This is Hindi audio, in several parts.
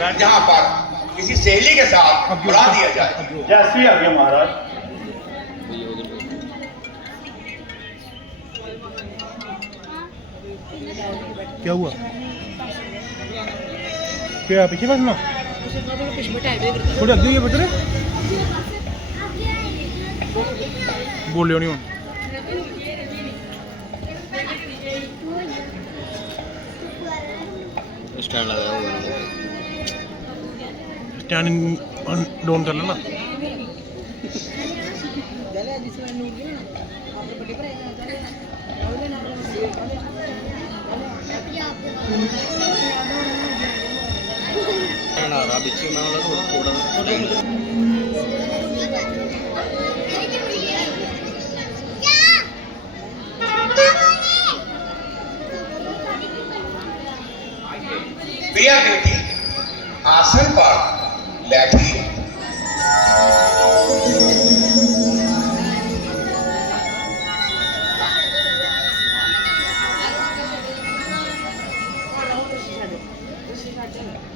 यहाँ पर किसी सहेली के साथ बढ़ा दिया जाए। जैसी आज्ञा महाराज। क्या हुआ? क्या पीछे बैठना? थोड़ी आगे ये बच रहे बोल लियो नहीं हूँ स्टैंड लगाया हुआ स्टैंड डाउन कर लेना। बिच्छी में थोड़ा प्रिया बेटी आसन पर बैठी।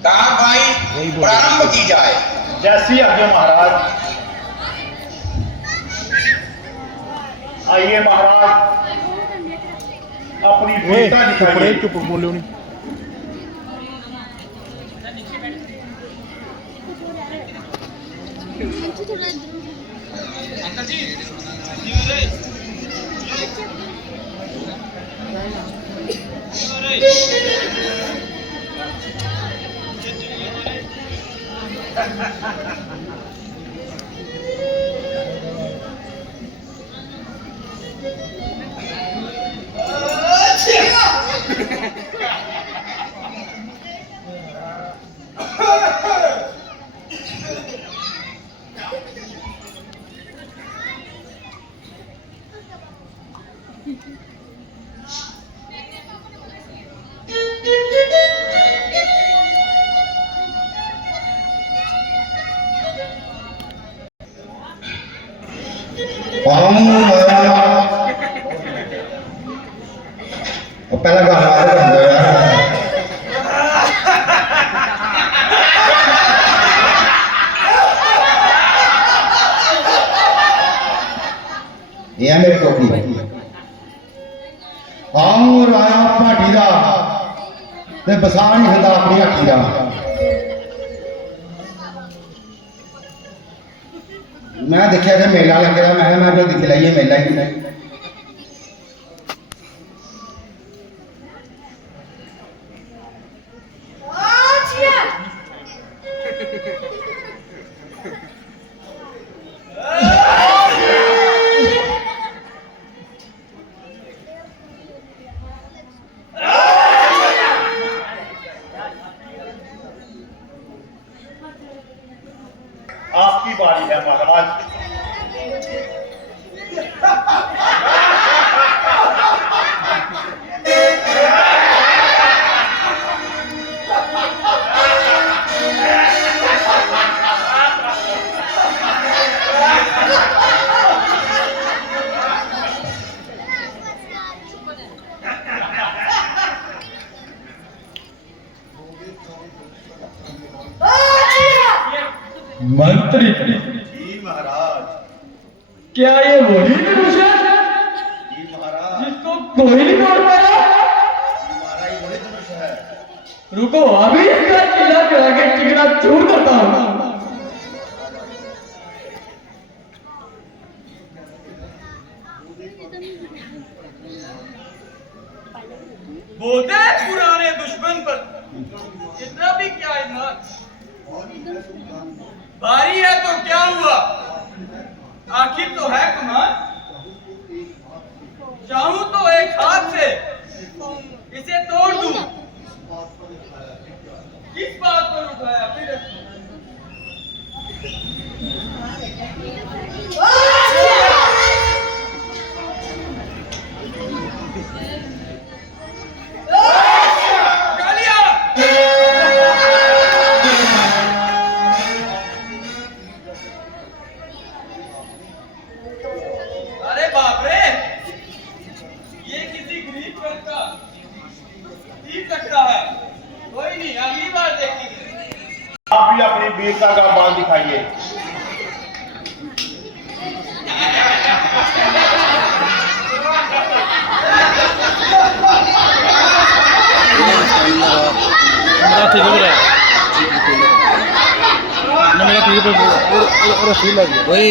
कहा भाई प्रारंभ की जाए। जैसी आज्ञा महाराज। आइए महाराज अपनी वीरता दिखाइए। चुप बोलियो नहीं। अंकल जी पहला गाना ये मेरे टोपी आऊं राया भाटी का ते बसा नहीं सकता अपनी हट्टी का। मैं देखा थे मेला लग रहा मैं जो दिख लाइए मेला ही आपकी बारी है महाराज। मंत्री जी महाराज। क्या ये वही पुरुष है जी महाराज। जिसको कोई नहीं तोड़ पाया? जी महाराज वही पुरुष है। रुको अभी इसका किला करा के चिकना चूर करता हूँ। बोलते हैं पुराने दुश्मन पर कितना भी क्या हिम्मत। भारी है तो क्या हुआ, आखिर तो है कमान। चाहूं तो एक हाथ से इसे तोड़ दूं। किस बात पर उठाया फिर? अरे बाप रे, ये किसी गरीब का लगता है। कोई नहीं, अगली बार देखी आप भी अपनी वीरता का बल दिखाइए। मेरा ठीक है मेरा ठीक है और फील लग गया वही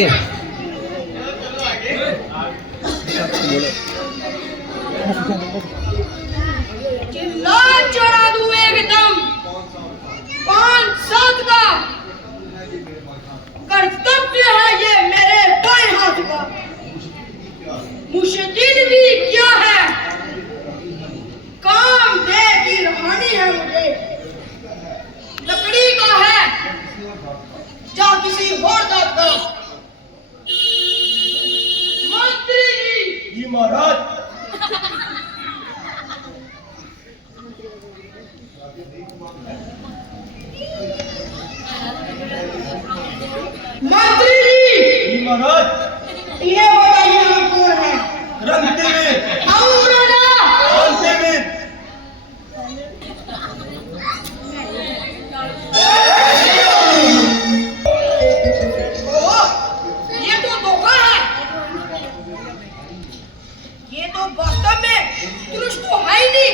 चिल्ला चढ़ा दूं एकदम 5-7 का कर्तव्य है ये मेरे बाएं हाथ का। मुश्किल भी क्या है, काम दे की रहानी है मुझे। लकड़ी का है जा किसी और दांत का। मंत्री जी महाराज। मंत्री जी महाराज। ये बताइए हम कौन है? रंगदेव। ये तो धोखा है, ये तो वास्तव में तुरुष तो है ही नहीं।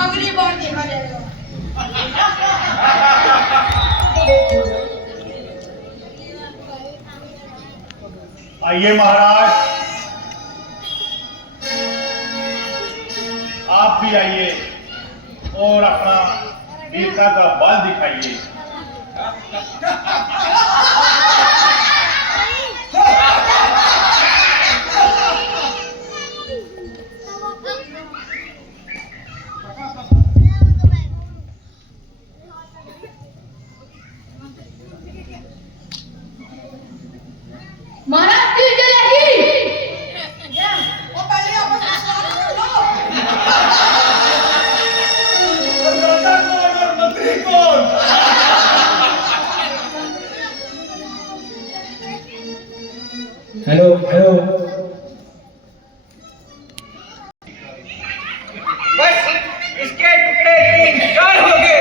अगली बार देखा जाएगा। आइए महाराज, आप भी आइए और अपना वीरता का बल दिखाइए। महाराज की जलेगी। वो पहले अपना स्वागत कर लो। राजा कौन और मंत्री कौन? हेलो हेलो बस इसके टुकड़े 3-4 हो गए।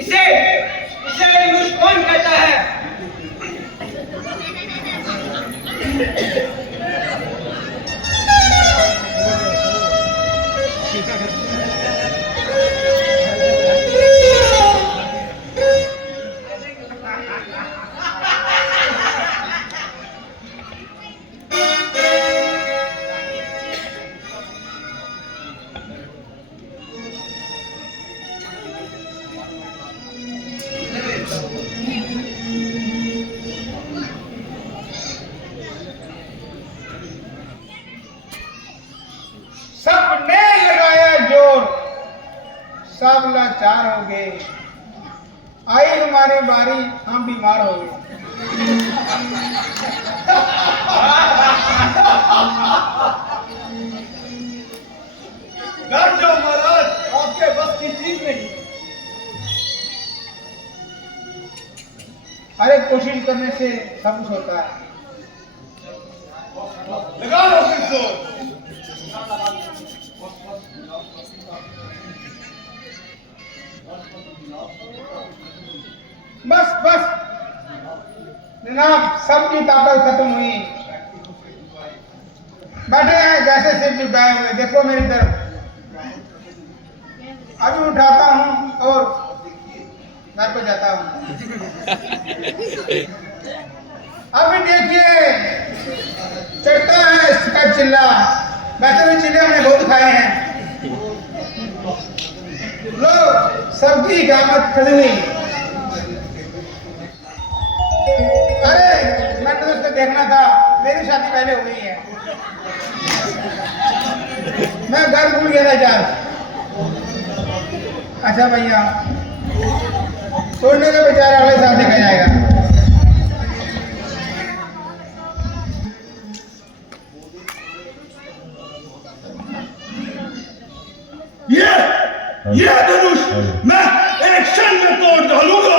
इसे धनुष कौन कहता है? सबने लगाया जोर, सब लाचार हो गए। आई हमारी बारी, हम बीमार हो गए। डर जाओ महाराज, आपके बस की चीज नहीं। अरे कोशिश करने से सब कुछ होता है। लगा लो फिर जोर। बस बस जनाब, सबकी ताकत खत्म हुई। बैठे हैं जैसे सिर झुकाए हुए। देखो मेरी तरफ, अभी उठाता हूँ और घर पे जाता हूँ। अभी देखिए चढ़ता है इसका चिल्ला। वैसे भी चिल्ले हमने बहुत खाए हैं। लो, सबकी क़यामत खड़ी हुई। अरे मैंने तो उसको देखना था, मेरी शादी पहले हुई है। मैं घर भूल गया था यार। अच्छा भैया, छोड़ने के बेचारा अगले साल देखा जाएगा। ये धनुष मैं एक क्षण में तोड़ डालूंगा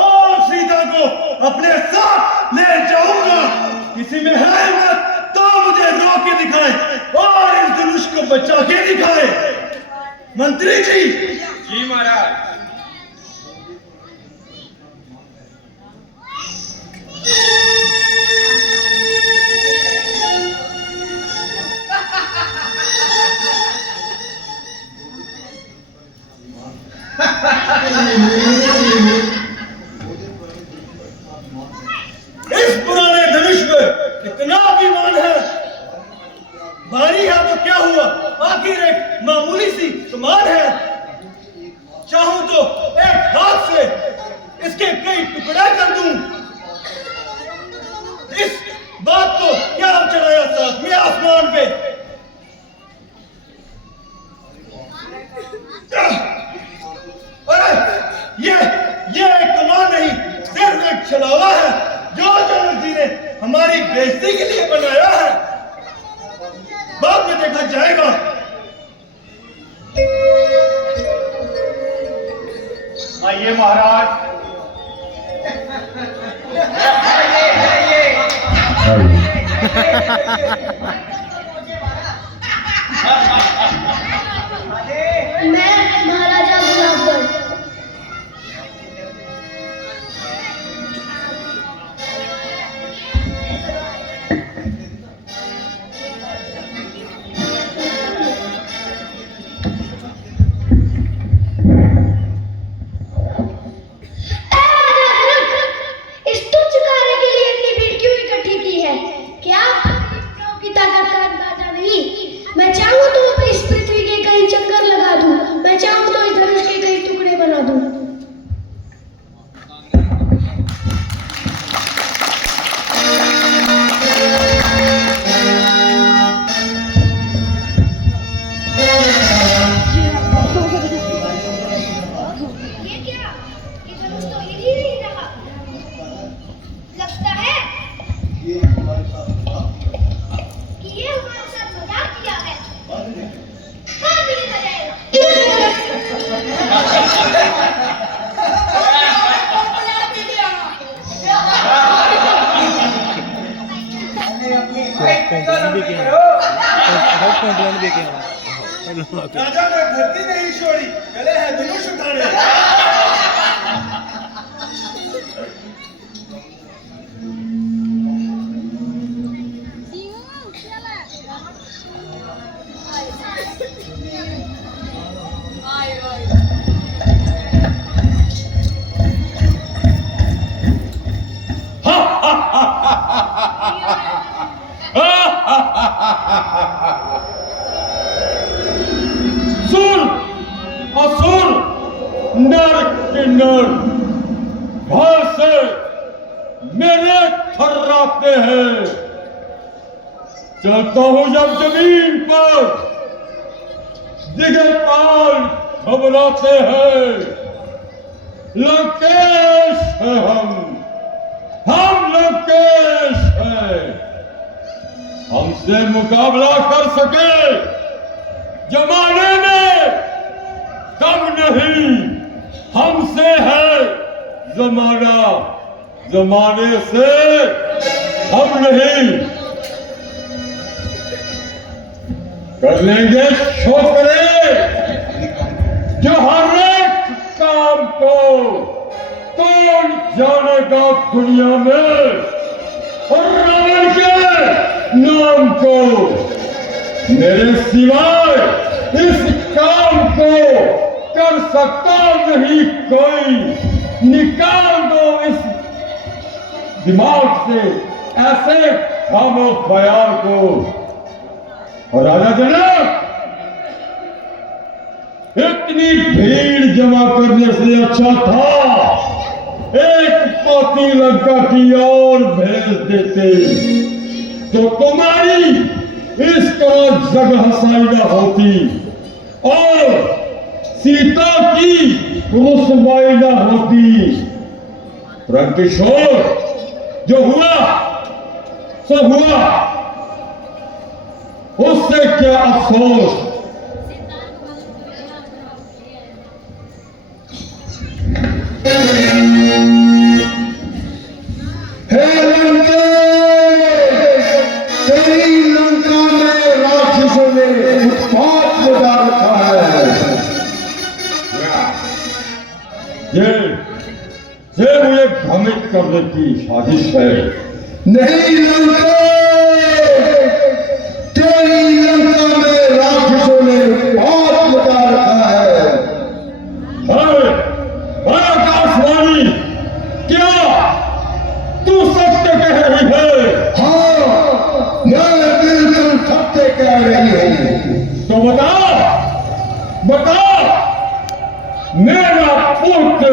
और सीता को अपने साथ ले जाऊंगा। किसी में है हिम्मत तो मुझे रोक के दिखाए को बचा के दिखाए। मंत्री जी। जी महाराज। इस पुराने धनुष में इतना अभिमान है। भारी है तो क्या हुआ, आखिर एक मामूली सी कमान है। चाहूं तो एक हाथ से इसके कई टुकड़े कर दूं। इस बात को क्या चढ़ाया साथ में आसमान पे। अरे ये एक कमान नहीं, सिर्फ एक छलावा है जो जनक जी ने हमारी बेइज्जती के लिए बनाया है। बाद में देखा जाएगा। आइए महाराज। मैं महाराजा गुलाबगढ़। इस तुच्छ कार्य के लिए इतनी भीड़ क्यों इकट्ठी की है? क्या की ताकत का अंदाजा नहीं? मैं चाहूँ तो इस पृथ्वी के कई चक्कर लगा दूं। मैं चाहूँ तो इस धनुष के कई टुकड़े बना दूं। ये क्या? ये धनुष तो हिल ही नहीं रहा। लगता है कि ये हमारे साथ मजाक किया है। हाँ, नहीं बजाएगा। राजा ने धरती नहीं छोड़ी, चले हैं धनुष उठाने। सुन असुर नर किन्नर घर से मेरे थर्राते हैं। चलता हूं जब जमीन पर दिगंबर घबराते हैं। लंकेश है हम लंकेश हैं। हमसे मुकाबला कर सके जमाने में कम नहीं, हमसे है जमाना, जमाने से हम नहीं। कर लेंगे छोकरे जो हर एक काम को तोड़ जानेगा दुनिया में, और रावण के नाम को मेरे सिवाय इस काम को कर सकता नहीं कोई। निकाल दो इस दिमाग से ऐसे खामो ख्याल को। और राजा जनक, इतनी भीड़ जमा करने से अच्छा था एक पाती लंका की ओर भेज देते, तो तुम्हारी इस तरह जगह साइडा होती और सीता की रुसवाई न होती। रंकिशोर, जो हुआ सो हुआ, उससे क्या अफसोस। हे लंकेश, तेरी लंका में राक्षसों ने करने की साजिश है। नहीं लंका, तेरी लंका में राक्षसों ने हाथ लगा रखा है। आकाशवाणी, क्या तू सत्य कह रही है? हाँ, मैं बिल्कुल सत्य कह रही हूँ। तो बता, मेरा पुत्र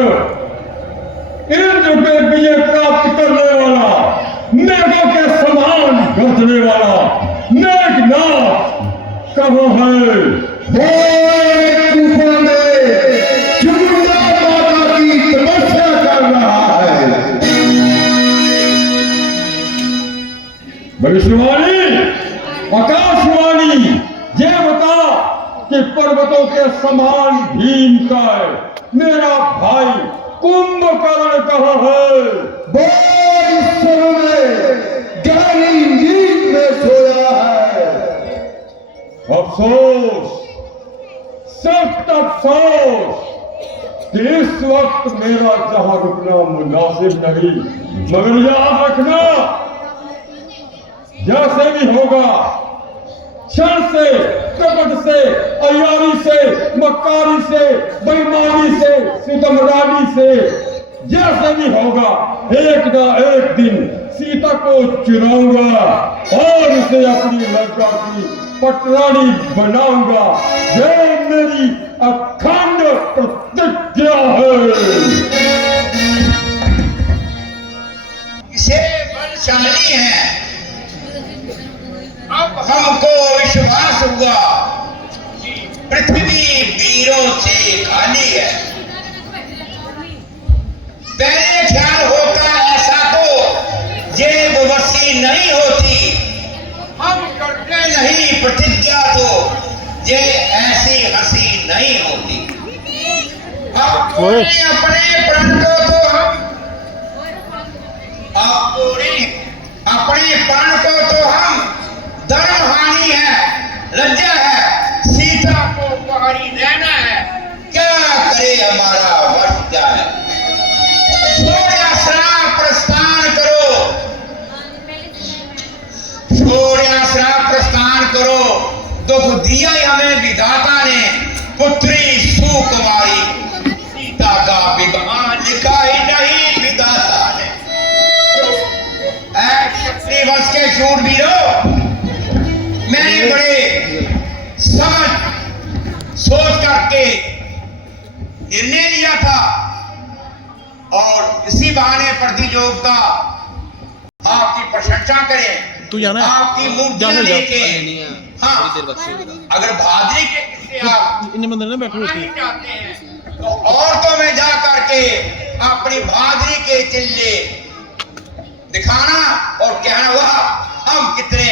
इंद्र पे विजय प्राप्त करने वाला, मेघों के समान गरजने वाला मेघनाथ कहाँ है? वो एक गुफा में चामुंडा माता की तपस्या कर रहा है। भविष्यवाणी, आकाशवाणी, ये बता कि पर्वतों के समान भीमकाय मेरा भाई कुंभकर्ण कहाँ है? वो इस समय गहरी नींद में सोया है। अफसोस, सख्त अफसोस कि इस वक्त मेरा जहां रुकना मुनासिब नहीं, मगर याद रखना, जैसे भी होगा, क्षण से, कपट से, अय्यारी से, मक्कारी से, बेईमानी से, सितमरानी से, जैसे भी होगा, एक ना एक दिन सीता को चुराऊंगा और उसे अपनी लंका की पटरानी बनाऊंगा। ये मेरी अखंड प्रतिज्ञा है। इसे बलशाली है। अब हमको विश्वास हुआ पृथ्वी वीरों से खाली है। पहले ख्याल होता ऐसा तो जेब वसी नहीं होती, हम करते नहीं प्रतिज्ञा तो ये ऐसी हंसी नहीं होती। अपने प्रण को तो हम अपने प्राण को तो हम धर्म हानि है, लज्जा है, सीता को पहाड़ी रहना है, क्या करे हमारा वश जाए। छोड़ा श्राप प्रस्थान करो, छोड़ा श्राप प्रस्थान करो। दुख दिया हमें विधाता ने, पुत्री सुकुमारी सीता का विवाह लिखा ही नहीं विधाता ने। क्षत्रिय वंश के शूरवीरों, मैंने बड़े समझ सोच करके निर्णय लिया था और इसी बहाने प्रतियोगिता आपकी प्रशंसा करें, तू जाना आपकी मूर्तियां लेके। हाँ, अगर भादरी के किस्से आप इन बंदे ने बैठे नहीं चाहते हैं तो औरतों में जा करके अपनी भादरी के चिल्ले दिखाना और कहना, वाह हम कितने